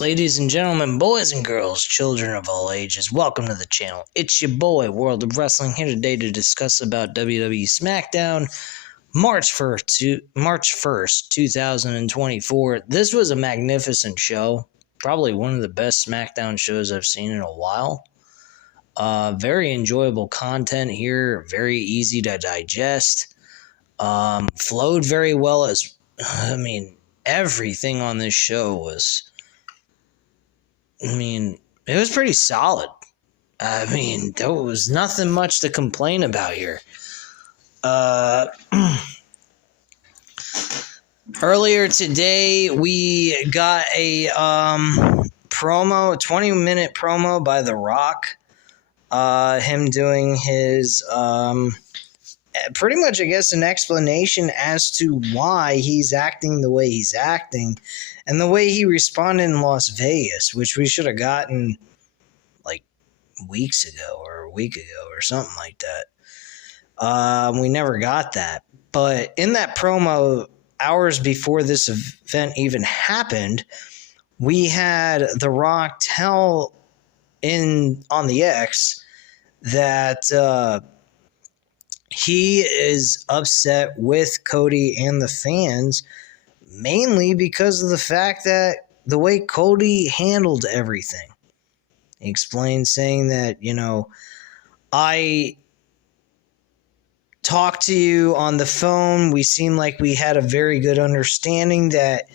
Ladies and gentlemen, boys and girls, children of all ages, welcome to the channel. It's your boy, World of Wrestling, here today to discuss about WWE Smackdown, March 1st, 2024. This was a magnificent show. Probably one of the best Smackdown shows I've seen in a while. Very enjoyable content here, very easy to digest. Flowed very well everything on this show was... it was pretty solid. There was nothing much to complain about here. Earlier today, we got a promo, a 20-minute promo by The Rock. Him doing his, pretty much, I guess, an explanation as to why he's acting the way he's acting and the way he responded in Las Vegas, which we should have gotten like weeks ago or a week ago or something like that. We never got that. But in that promo, hours before this event even happened, we had The Rock tell on the X that he is upset with Cody and the fans, mainly because of the fact that the way Cody handled everything. He explained, saying that, I talked to you on the phone. We seemed like we had a very good understanding that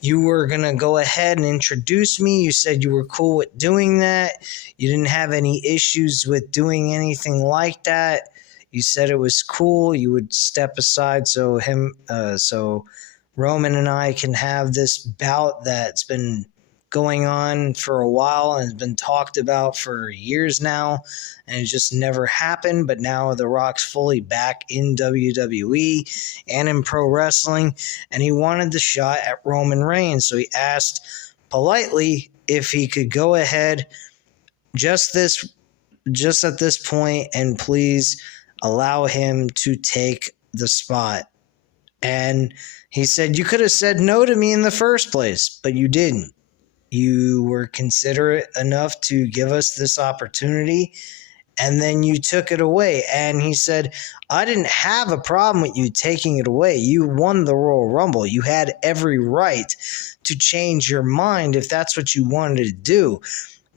you were going to go ahead and introduce me. You said you were cool with doing that. You didn't have any issues with doing anything like that. You said it was cool. You would step aside so Roman and I can have this bout that's been going on for a while and has been talked about for years now, and it just never happened. But now The Rock's fully back in WWE and in pro wrestling, and he wanted the shot at Roman Reigns. So he asked politely if he could go ahead just at this point and please allow him to take the spot. And he said, you could have said no to me in the first place, but you didn't. You were considerate enough to give us this opportunity, and then you took it away. And he said, I didn't have a problem with you taking it away. You won the Royal Rumble. You had every right to change your mind if that's what you wanted to do.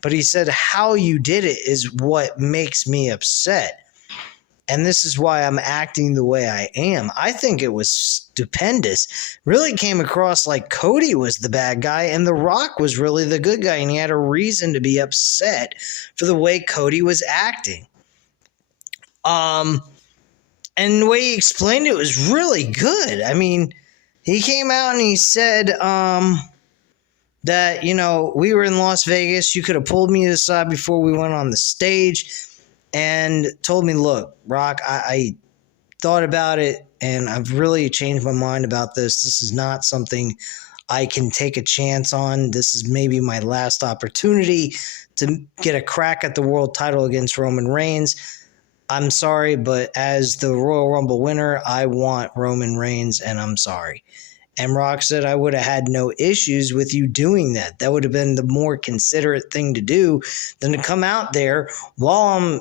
But he said, how you did it is what makes me upset. And this is why I'm acting the way I am. I think it was stupendous. Really came across like Cody was the bad guy and The Rock was really the good guy. And he had a reason to be upset for the way Cody was acting. And the way he explained it was really good. He came out and he said that, we were in Las Vegas. You could have pulled me aside before we went on the stage and told me, look, Rock, I thought about it, and I've really changed my mind about this. This is not something I can take a chance on. This is maybe my last opportunity to get a crack at the world title against Roman Reigns. I'm sorry, but as the Royal Rumble winner, I want Roman Reigns, and I'm sorry. And Rock said, I would have had no issues with you doing that. That would have been the more considerate thing to do than to come out there while I'm,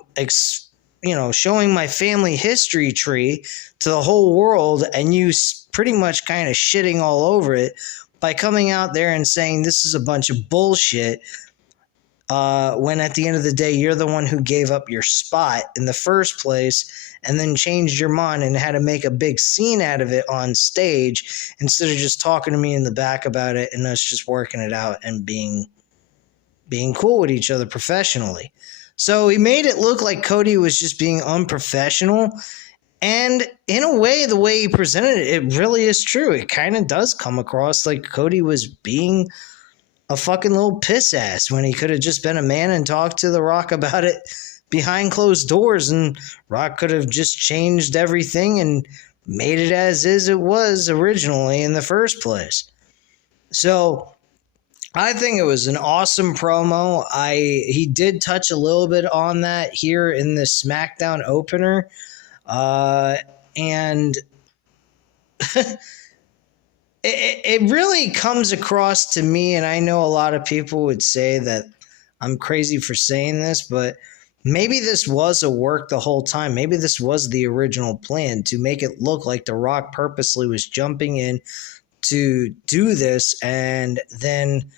showing my family history tree to the whole world, and you pretty much kind of shitting all over it by coming out there and saying this is a bunch of bullshit, when at the end of the day, you're the one who gave up your spot in the first place and then changed your mind and had to make a big scene out of it on stage instead of just talking to me in the back about it and us just working it out and being cool with each other professionally. So he made it look like Cody was just being unprofessional. And in a way, the way he presented it, it really is true. It kind of does come across like Cody was being a fucking little piss ass when he could have just been a man and talked to The Rock about it behind closed doors, and Rock could have just changed everything and made it as is it was originally in the first place. So I think it was an awesome promo. He did touch a little bit on that here in the Smackdown opener. And, it really comes across to me, and I know a lot of people would say that I'm crazy for saying this, but maybe this was a work the whole time. Maybe this was the original plan to make it look like The Rock purposely was jumping in to do this, and then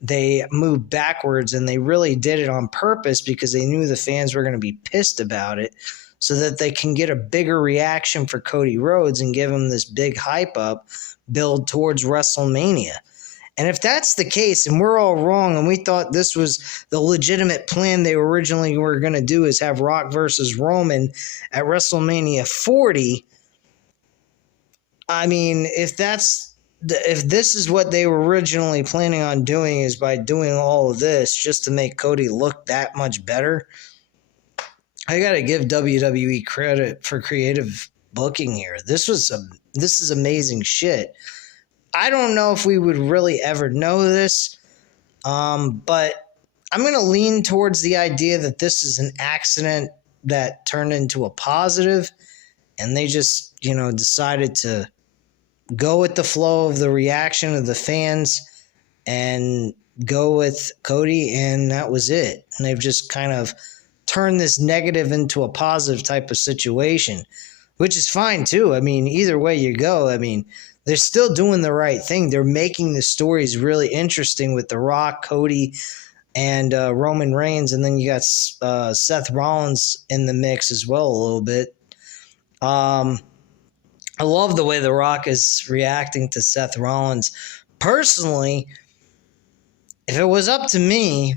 they moved backwards, and they really did it on purpose because they knew the fans were going to be pissed about it, so that they can get a bigger reaction for Cody Rhodes and give him this big hype up build towards WrestleMania. And if that's the case, and we're all wrong, and we thought this was the legitimate plan they originally were going to do, is have Rock versus Roman at WrestleMania 40, I mean, if this is what they were originally planning on doing, is by doing all of this just to make Cody look that much better, I got to give WWE credit for creative booking here. This is amazing shit. I don't know if we would really ever know this, but I'm going to lean towards the idea that this is an accident that turned into a positive, and they just, decided to go with the flow of the reaction of the fans and go with Cody, and that was it. And they've just kind of turned this negative into a positive type of situation, which is fine too. I mean, either way you go, I mean, they're still doing the right thing. They're making the stories really interesting with The Rock, Cody, and Roman Reigns, and then you got Seth Rollins in the mix as well a little bit. I love the way The Rock is reacting to Seth Rollins. Personally, if it was up to me,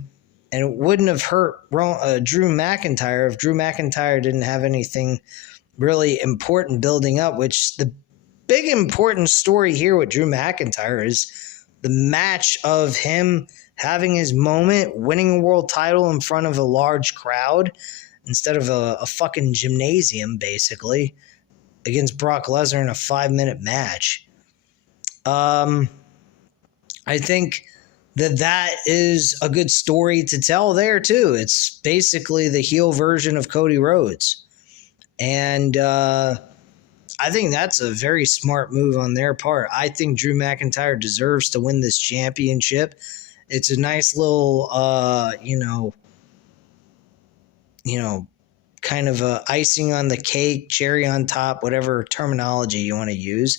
and it wouldn't have hurt Drew McIntyre if Drew McIntyre didn't have anything really important building up, which the big important story here with Drew McIntyre is the match of him having his moment, winning a world title in front of a large crowd instead of a fucking gymnasium, basically, against Brock Lesnar in a 5-minute match. I think that is a good story to tell there, too. It's basically the heel version of Cody Rhodes. And I think that's a very smart move on their part. I think Drew McIntyre deserves to win this championship. It's a nice little, kind of a icing on the cake, cherry on top, whatever terminology you want to use,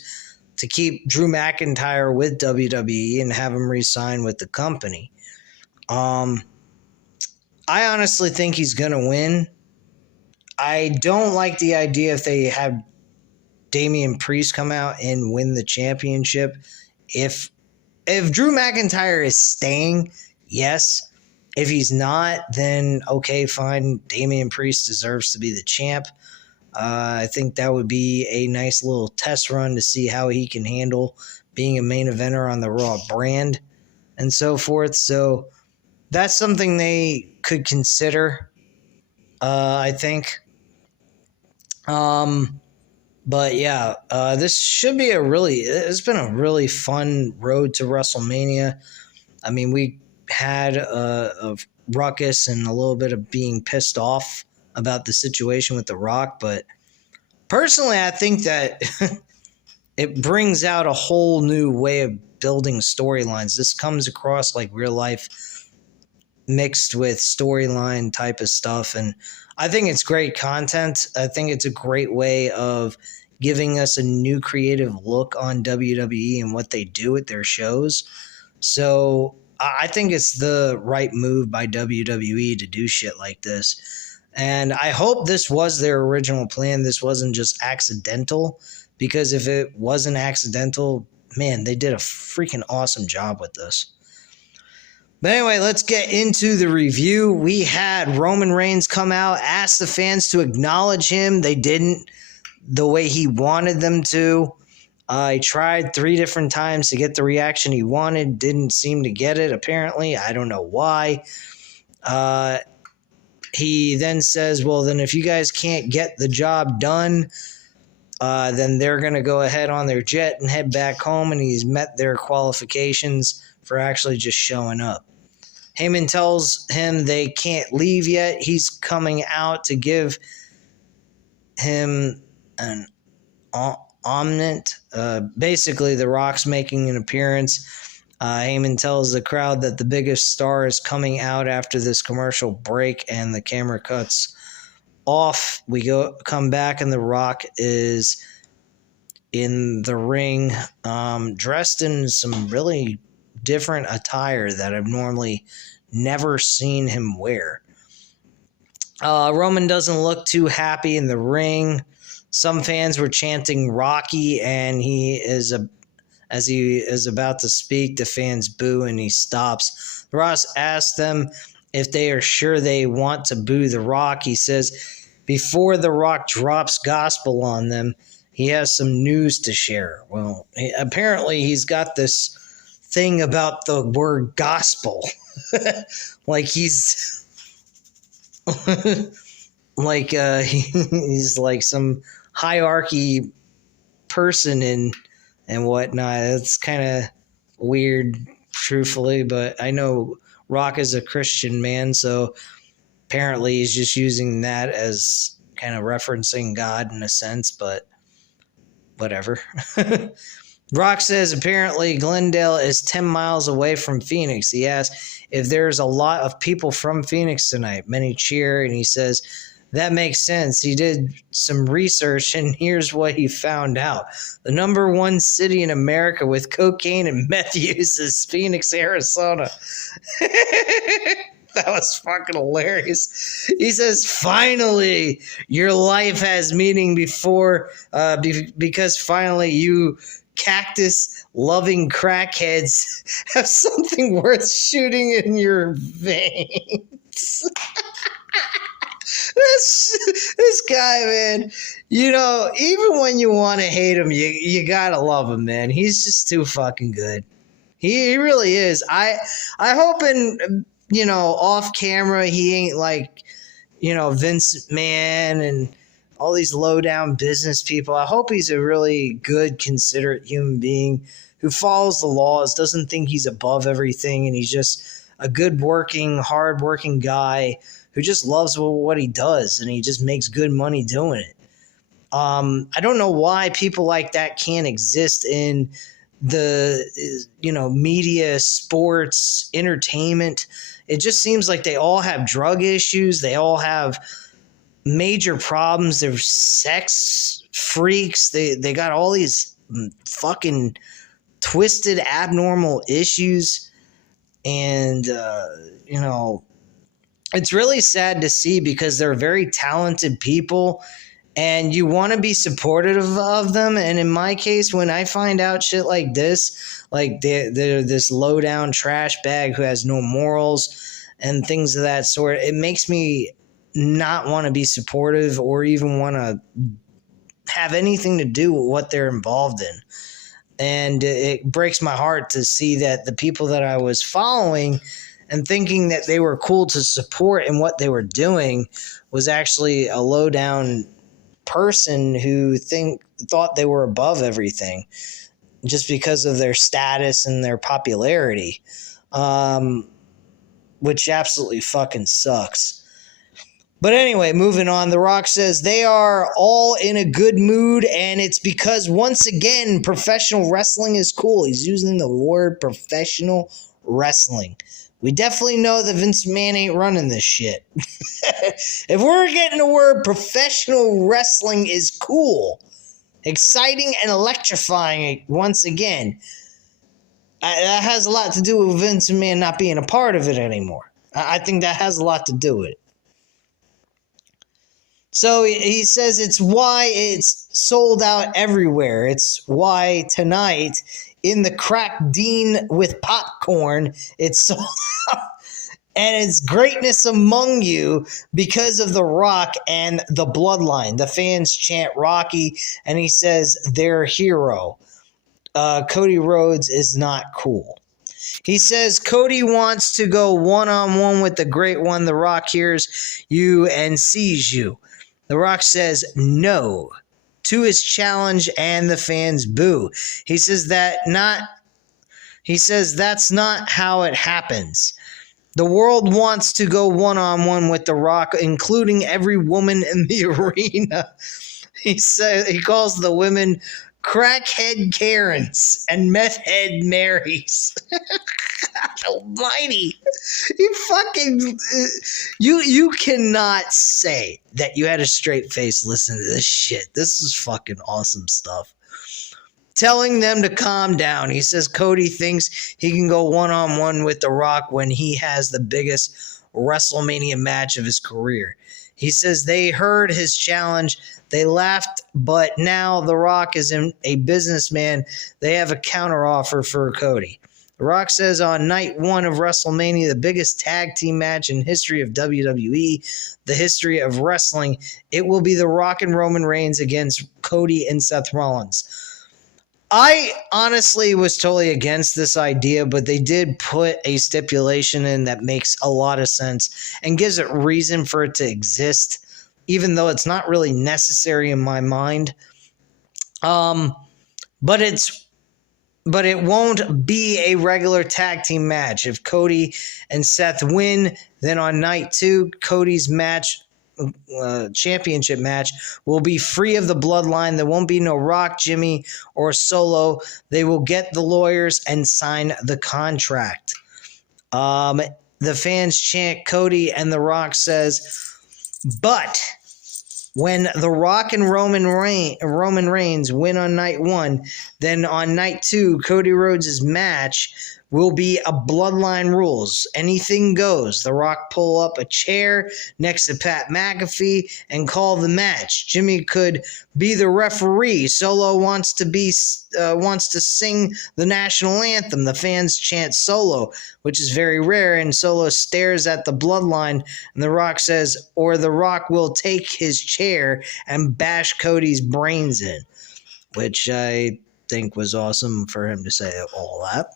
to keep Drew McIntyre with WWE and have him re-sign with the company. I honestly think he's going to win. I don't like the idea if they have Damian Priest come out and win the championship. If Drew McIntyre is staying, yes. If he's not, then okay, fine. Damian Priest deserves to be the champ. I think that would be a nice little test run to see how he can handle being a main eventer on the Raw brand and so forth. So that's something they could consider, I think. But yeah, this should be it's been a really fun road to WrestleMania. I mean, we had a ruckus and a little bit of being pissed off about the situation with The Rock, but personally, I think that it brings out a whole new way of building storylines. This comes across like real life mixed with storyline type of stuff, and I think it's great content. I think it's a great way of giving us a new creative look on WWE and what they do with their shows. So I think it's the right move by WWE to do shit like this. And I hope this was their original plan. This wasn't just accidental, because if it wasn't accidental, man, they did a freaking awesome job with this. But anyway, let's get into the review. We had Roman Reigns come out, ask the fans to acknowledge him. They didn't the way he wanted them to. He tried 3 different times to get the reaction he wanted. Didn't seem to get it, apparently. I don't know why. He then says, well, then if you guys can't get the job done, then they're going to go ahead on their jet and head back home, and he's met their qualifications for actually just showing up. Heyman tells him they can't leave yet. He's coming out to give him an ominent. Basically, The Rock's making an appearance. Heyman tells the crowd that the biggest star is coming out after this commercial break, and the camera cuts off. We come back, and The Rock is in the ring, dressed in some really different attire that I've normally never seen him wear. Roman doesn't look too happy in the ring. Some fans were chanting Rocky, and as he is about to speak, the fans boo and he stops. Ross asks them if they are sure they want to boo The Rock. He says before The Rock drops gospel on them, he has some news to share. Well, apparently he's got this thing about the word gospel. Like he's like he's like some hierarchy person and whatnot. It's kind of weird, truthfully, but I know Rock is a Christian man, so apparently he's just using that as kind of referencing God in a sense, but whatever. Rock says apparently Glendale is 10 miles away from Phoenix. He asks if there's a lot of people from Phoenix tonight. Many cheer, and he says that makes sense. He did some research, and here's what he found out. The number one city in America with cocaine and meth use is Phoenix, Arizona. That was fucking hilarious. He says, finally, your life has meaning because finally you cactus-loving crackheads have something worth shooting in your veins. This guy, man, you know, even when you want to hate him, you gotta love him, man. He's just too fucking good. He really is. I hope in, you know, off camera he ain't like, you know, Vince McMahon and all these low down business people. I hope he's a really good, considerate human being who follows the laws, doesn't think he's above everything, and he's just a good working, hard working guy who just loves what he does, and he just makes good money doing it. I don't know why people like that can't exist in the, you know, media, sports, entertainment. It just seems like they all have drug issues. They all have major problems. They're sex freaks. They got all these fucking twisted, abnormal issues. And, you know, it's really sad to see because they're very talented people and you want to be supportive of them. And in my case, when I find out shit like this, like they're this low down trash bag who has no morals and things of that sort, it makes me not want to be supportive or even want to have anything to do with what they're involved in. And it breaks my heart to see that the people that I was following and thinking that they were cool to support in what they were doing was actually a low down person who thought they were above everything just because of their status and their popularity, which absolutely fucking sucks. But anyway, moving on, The Rock says they are all in a good mood, and it's because, once again, professional wrestling is cool. He's using the word professional wrestling. We definitely know that Vince McMahon ain't running this shit. If we're getting the word professional wrestling is cool, exciting and electrifying once again, that has a lot to do with Vince McMahon not being a part of it anymore. I think that has a lot to do with it. So he says it's why it's sold out everywhere. It's why tonight in the Crack Dean with popcorn, it's sold out. And it's greatness among you because of The Rock and the bloodline. The fans chant Rocky, and he says their hero. Cody Rhodes is not cool. He says Cody wants to go one-on-one with the great one. The Rock hears you and sees you. The Rock says no to his challenge, and the fans boo. He says that's not how it happens. The world wants to go one-on-one with The Rock, including every woman in the arena. He calls the women crackhead Karens and meth head Marys. Almighty. You fucking you cannot say that you had a straight face listening to this shit. This is fucking awesome stuff. Telling them to calm down. He says Cody thinks he can go one-on-one with The Rock when he has the biggest WrestleMania match of his career. He says they heard his challenge. They laughed, but now The Rock is a businessman. They have a counteroffer for Cody. The Rock says on night 1 of WrestleMania, the biggest tag team match in history of WWE, the history of wrestling, it will be The Rock and Roman Reigns against Cody and Seth Rollins. I honestly was totally against this idea, but they did put a stipulation in that makes a lot of sense and gives it reason for it to exist, even though it's not really necessary in my mind. But it won't be a regular tag team match. If Cody and Seth win, then on night 2, Cody's match, championship match, will be free of the bloodline. There won't be no Rock, Jimmy, or Solo. They will get the lawyers and sign the contract. The fans chant Cody, and The Rock says, but when The Rock and Roman Reigns win on night 1, then on night 2, Cody Rhodes' match will be a bloodline rules. Anything goes. The Rock pull up a chair next to Pat McAfee and call the match. Jimmy could be the referee. Solo wants to sing the national anthem. The fans chant Solo, which is very rare, and Solo stares at the bloodline, and The Rock says, or The Rock will take his chair and bash Cody's brains in, which I think was awesome for him to say all that.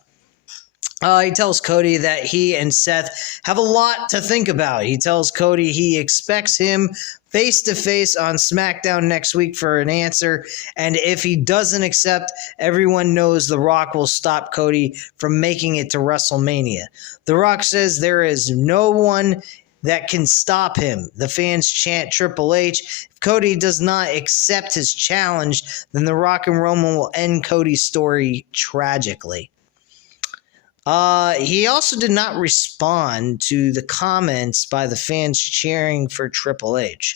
He tells Cody that he and Seth have a lot to think about. He tells Cody he expects him face-to-face on Smackdown next week for an answer, and if he doesn't accept, everyone knows The Rock will stop Cody from making it to WrestleMania. The Rock says there is no one that can stop him. The fans chant Triple H. If Cody does not accept his challenge, then The Rock and Roman will end Cody's story tragically. He also did not respond to the comments by the fans cheering for Triple H.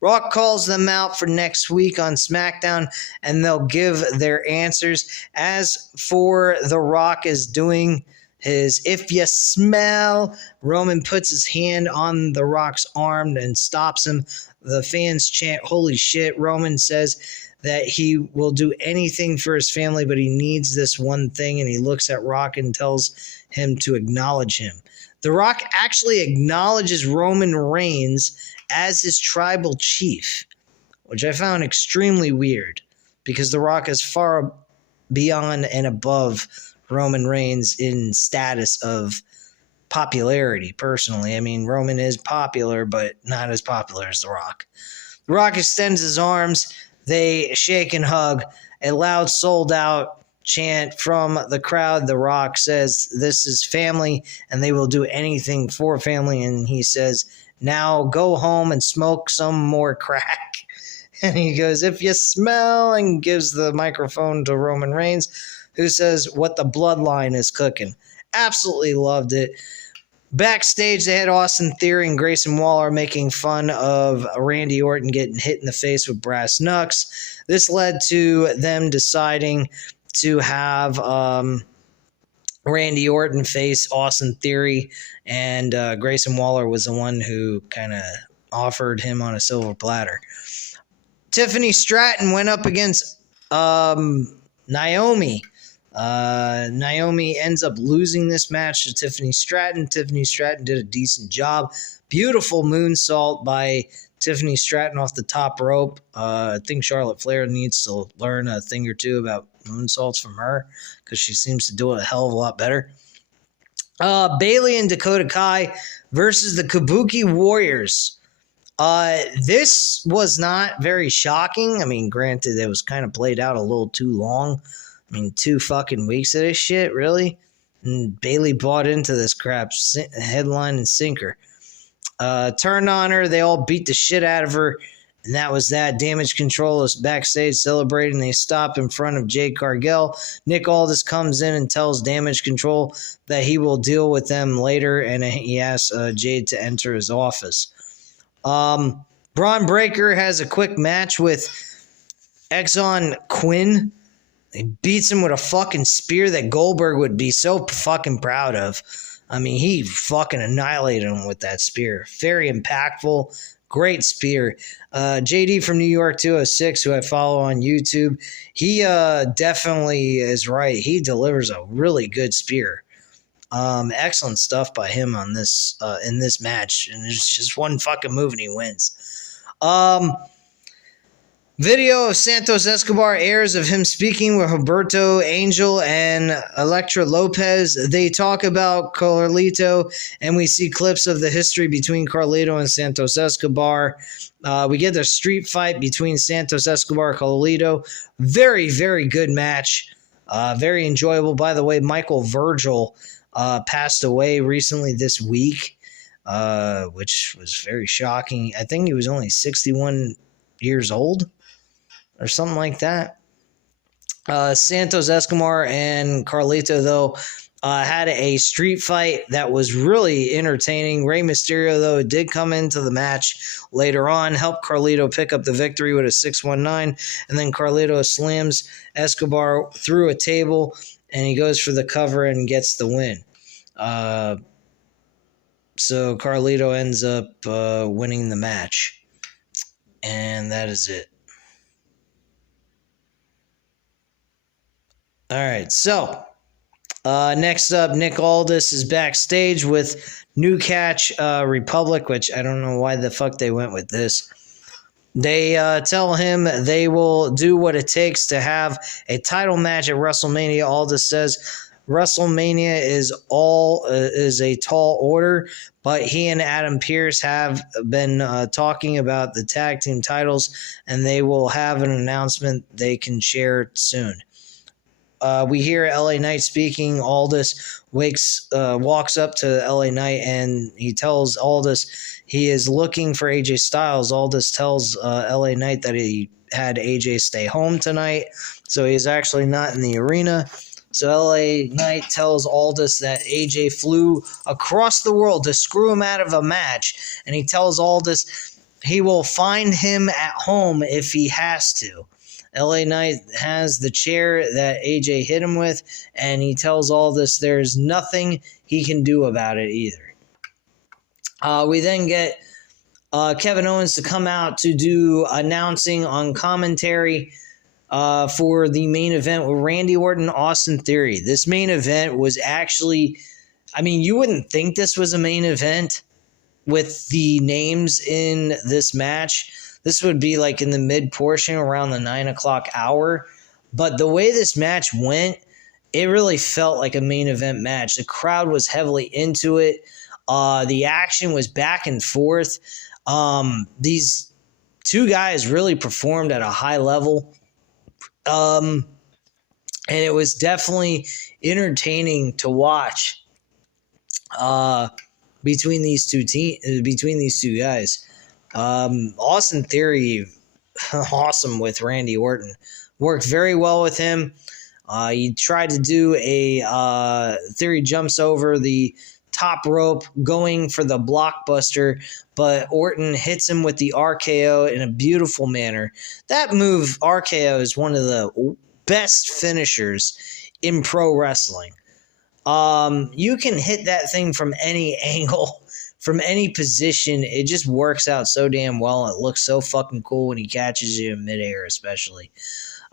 Rock calls them out for next week on SmackDown, and they'll give their answers. As for The Rock is doing his if you smell, Roman puts his hand on The Rock's arm and stops him. The fans chant, holy shit. Roman says that he will do anything for his family, but he needs this one thing, and he looks at Rock and tells him to acknowledge him. The Rock actually acknowledges Roman Reigns as his tribal chief, which I found extremely weird, because The Rock is far beyond and above Roman Reigns in status of popularity, personally. I mean, Roman is popular, but not as popular as The Rock. The Rock extends his arms. They shake and hug. A loud sold-out chant from the crowd. The Rock says this is family, and they will do anything for family. And he says, now go home and smoke some more crack. And he goes, if you smell, and gives the microphone to Roman Reigns, who says what the bloodline is cooking. Absolutely loved it. Backstage, they had Austin Theory and Grayson Waller making fun of Randy Orton getting hit in the face with brass knucks. This led to them deciding to have Randy Orton face Austin Theory, and Grayson Waller was the one who kind of offered him on a silver platter. Tiffany Stratton went up against Naomi. Naomi ends up losing this match to Tiffany Stratton. Tiffany Stratton did a decent job. Beautiful moonsault by Tiffany Stratton off the top rope. I think Charlotte Flair needs to learn a thing or two about moonsaults from her, because she seems to do it a hell of a lot better. Bayley and Dakota Kai versus the Kabuki Warriors. This was not very shocking. I mean, granted, it was kind of played out a little too long. I mean, 2 fucking weeks of this shit, really? And Bayley bought into this crap, headline and sinker. Turned on her. They all beat the shit out of her. And that was that. Damage Control is backstage celebrating. They stop in front of Jade Cargill. Nick Aldis comes in and tells Damage Control that he will deal with them later, and he asks Jade to enter his office. Braun Breaker has a quick match with Exxon Quinn. He beats him with a fucking spear that Goldberg would be so fucking proud of. I mean, he fucking annihilated him with that spear. Very impactful. Great spear. JD from New York 206, who I follow on YouTube, he definitely is right. He delivers a really good spear. Excellent stuff by him on this in this match, and it's just one fucking move and he wins. Video of Santos Escobar airs of him speaking with Roberto Angel and Elektra Lopez. They talk about Carlito, and we see clips of the history between Carlito and Santos Escobar. We get the street fight between Santos Escobar and Carlito. Very, very good match. Very enjoyable. By the way, Michael Virgil passed away recently this week, which was very shocking. I think he was only 61 years old or something like that. Santos Escobar and Carlito, though, had a street fight that was really entertaining. Rey Mysterio, though, did come into the match later on, helped Carlito pick up the victory with a 619, and then Carlito slams Escobar through a table, and he goes for the cover and gets the win. So Carlito ends up winning the match, and that is it. All right, so next up, Nick Aldis is backstage with New Catch Republic, which I don't know why the fuck they went with this. They tell him they will do what it takes to have a title match at WrestleMania. Aldis says WrestleMania is a tall order, but he and Adam Pearce have been talking about the tag team titles, and they will have an announcement they can share soon. We hear LA Knight speaking. Aldis walks up to LA Knight, and he tells Aldis he is looking for AJ Styles. Aldis tells LA Knight that he had AJ stay home tonight, so he's actually not in the arena. So LA Knight tells Aldis that AJ flew across the world to screw him out of a match, and he tells Aldis he will find him at home if he has to. LA Knight has the chair that AJ hit him with, and he tells Aldis there's nothing he can do about it either. We then get Kevin Owens to come out to do announcing on commentary for the main event with Randy Orton, Austin Theory. This main event was actually, I mean, you wouldn't think this was a main event with the names in this match. This would be like in the mid portion around the 9 o'clock hour. But the way this match went, it really felt like a main event match. The crowd was heavily into it. The action was back and forth. These two guys really performed at a high level. And it was definitely entertaining to watch between these two guys. Austin Theory, awesome with Randy Orton. Worked very well with him. He tried to do a Theory jumps over the top rope going for the blockbuster, but Orton hits him with the RKO in a beautiful manner. That move, RKO, is one of the best finishers in pro wrestling. You can hit that thing from any angle, from any position. It just works out so damn well. It looks so fucking cool when he catches you in midair, especially.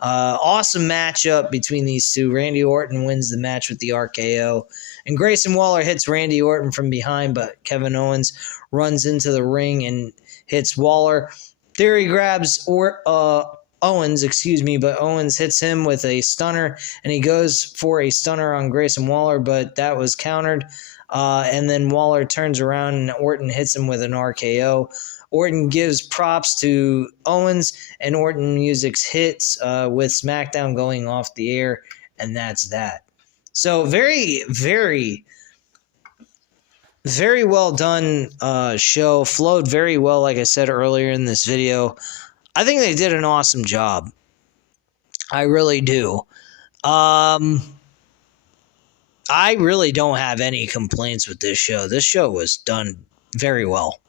Awesome matchup between these two. Randy Orton wins the match with the RKO. And Grayson Waller hits Randy Orton from behind, but Kevin Owens runs into the ring and hits Waller. Theory grabs Owens, but Owens hits him with a stunner, and he goes for a stunner on Grayson Waller, but that was countered. And then Waller turns around and Orton hits him with an RKO. Orton gives props to Owens, and Orton music's hits with Smackdown going off the air, and that's that. So very, very Very well done show. Flowed very well, like I said earlier in this video. I think they did an awesome job. I really do. Um, I really don't have any complaints with this show. This show was done very well.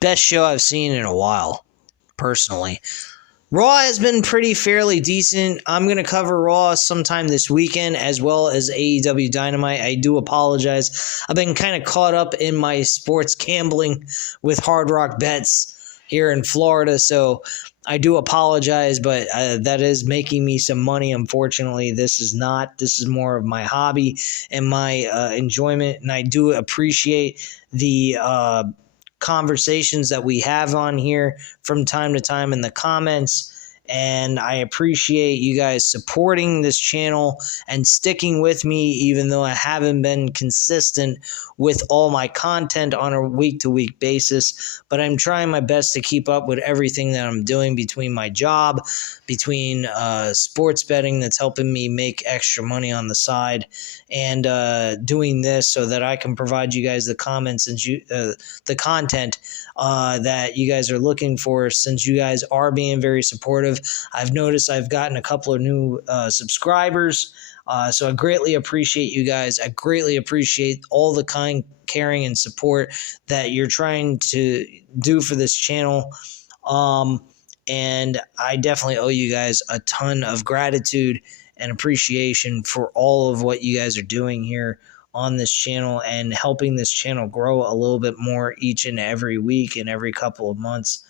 Best show I've seen in a while, personally. Raw has been pretty fairly decent. I'm going to cover Raw sometime this weekend as well as AEW Dynamite. I do apologize. I've been kind of caught up in my sports gambling with Hard Rock Bets here in Florida, so I do apologize, but that is making me some money. Unfortunately, this is not. This is more of my hobby and my enjoyment, and I do appreciate the conversations that we have on here from time to time in the comments. And I appreciate you guys supporting this channel and sticking with me, even though I haven't been consistent with all my content on a week-to-week basis. But I'm trying my best to keep up with everything that I'm doing between my job, between sports betting that's helping me make extra money on the side, and doing this so that I can provide you guys the comments and the content that you guys are looking for, since you guys are being very supportive. I've noticed I've gotten a couple of new subscribers, so I greatly appreciate you guys. I greatly appreciate all the kind, caring, and support that you're trying to do for this channel. And I definitely owe you guys a ton of gratitude and appreciation for all of what you guys are doing here on this channel and helping this channel grow a little bit more each and every week and every couple of months.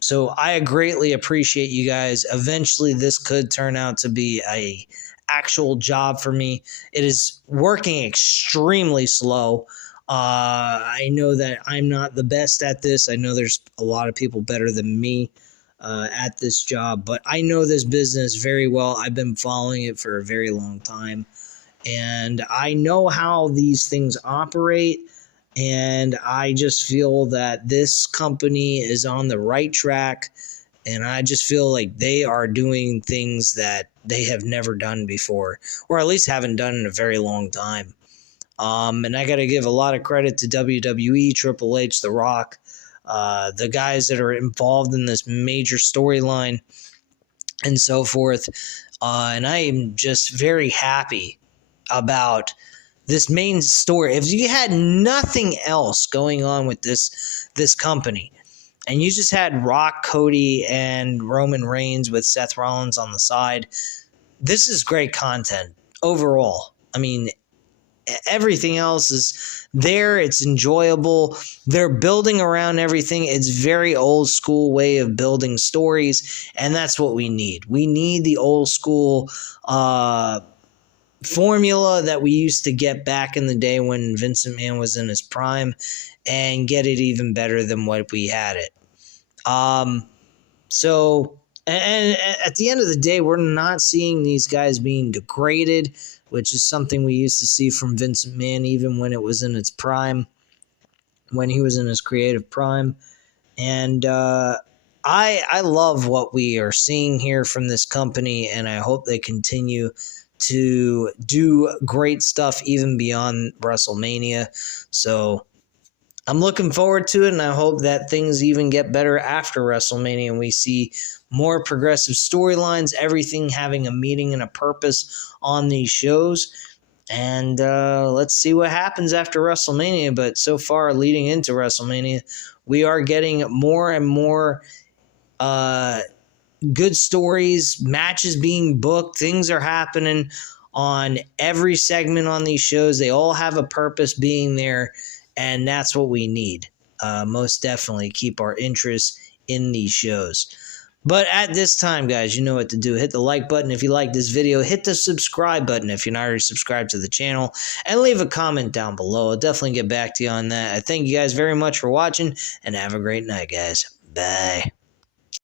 So I greatly appreciate you guys. Eventually, this could turn out to be a actual job for me. It is working extremely slow. I know that I'm not the best at this. I know there's a lot of people better than me at this job, but I know this business very well. I've been following it for a very long time, and I know how these things operate, and I just feel that this company is on the right track, and I just feel like they are doing things that they have never done before, or at least haven't done in a very long time. And I got to give a lot of credit to WWE, Triple H, The Rock, the guys that are involved in this major storyline and so forth. And I am just very happy about this main story. If you had nothing else going on with this company, and you just had Rock, Cody, and Roman Reigns with Seth Rollins on the side, this is great content overall. I mean, everything else is there. It's enjoyable. They're building around everything. It's very old school way of building stories, and that's what we need. We need the old school formula that we used to get back in the day when Vince McMahon was in his prime, and get it even better than what we had it. So, and at the end of the day, we're not seeing these guys being degraded, which is something we used to see from Vince McMahon even when it was in its prime, when he was in his creative prime. And I love what we are seeing here from this company, and I hope they continue to do great stuff even beyond WrestleMania. So I'm looking forward to it, and I hope that things even get better after WrestleMania and we see more progressive storylines, everything having a meaning and a purpose on these shows. And let's see what happens after WrestleMania. But so far, leading into WrestleMania, we are getting more and more good stories, matches being booked, things are happening on every segment on these shows. They all have a purpose being there, and that's what we need. Most definitely keep our interest in these shows. But at this time, guys, you know what to do. Hit the like button if you like this video. Hit the subscribe button if you're not already subscribed to the channel. And leave a comment down below. I'll definitely get back to you on that. I thank you guys very much for watching, and have a great night, guys. Bye.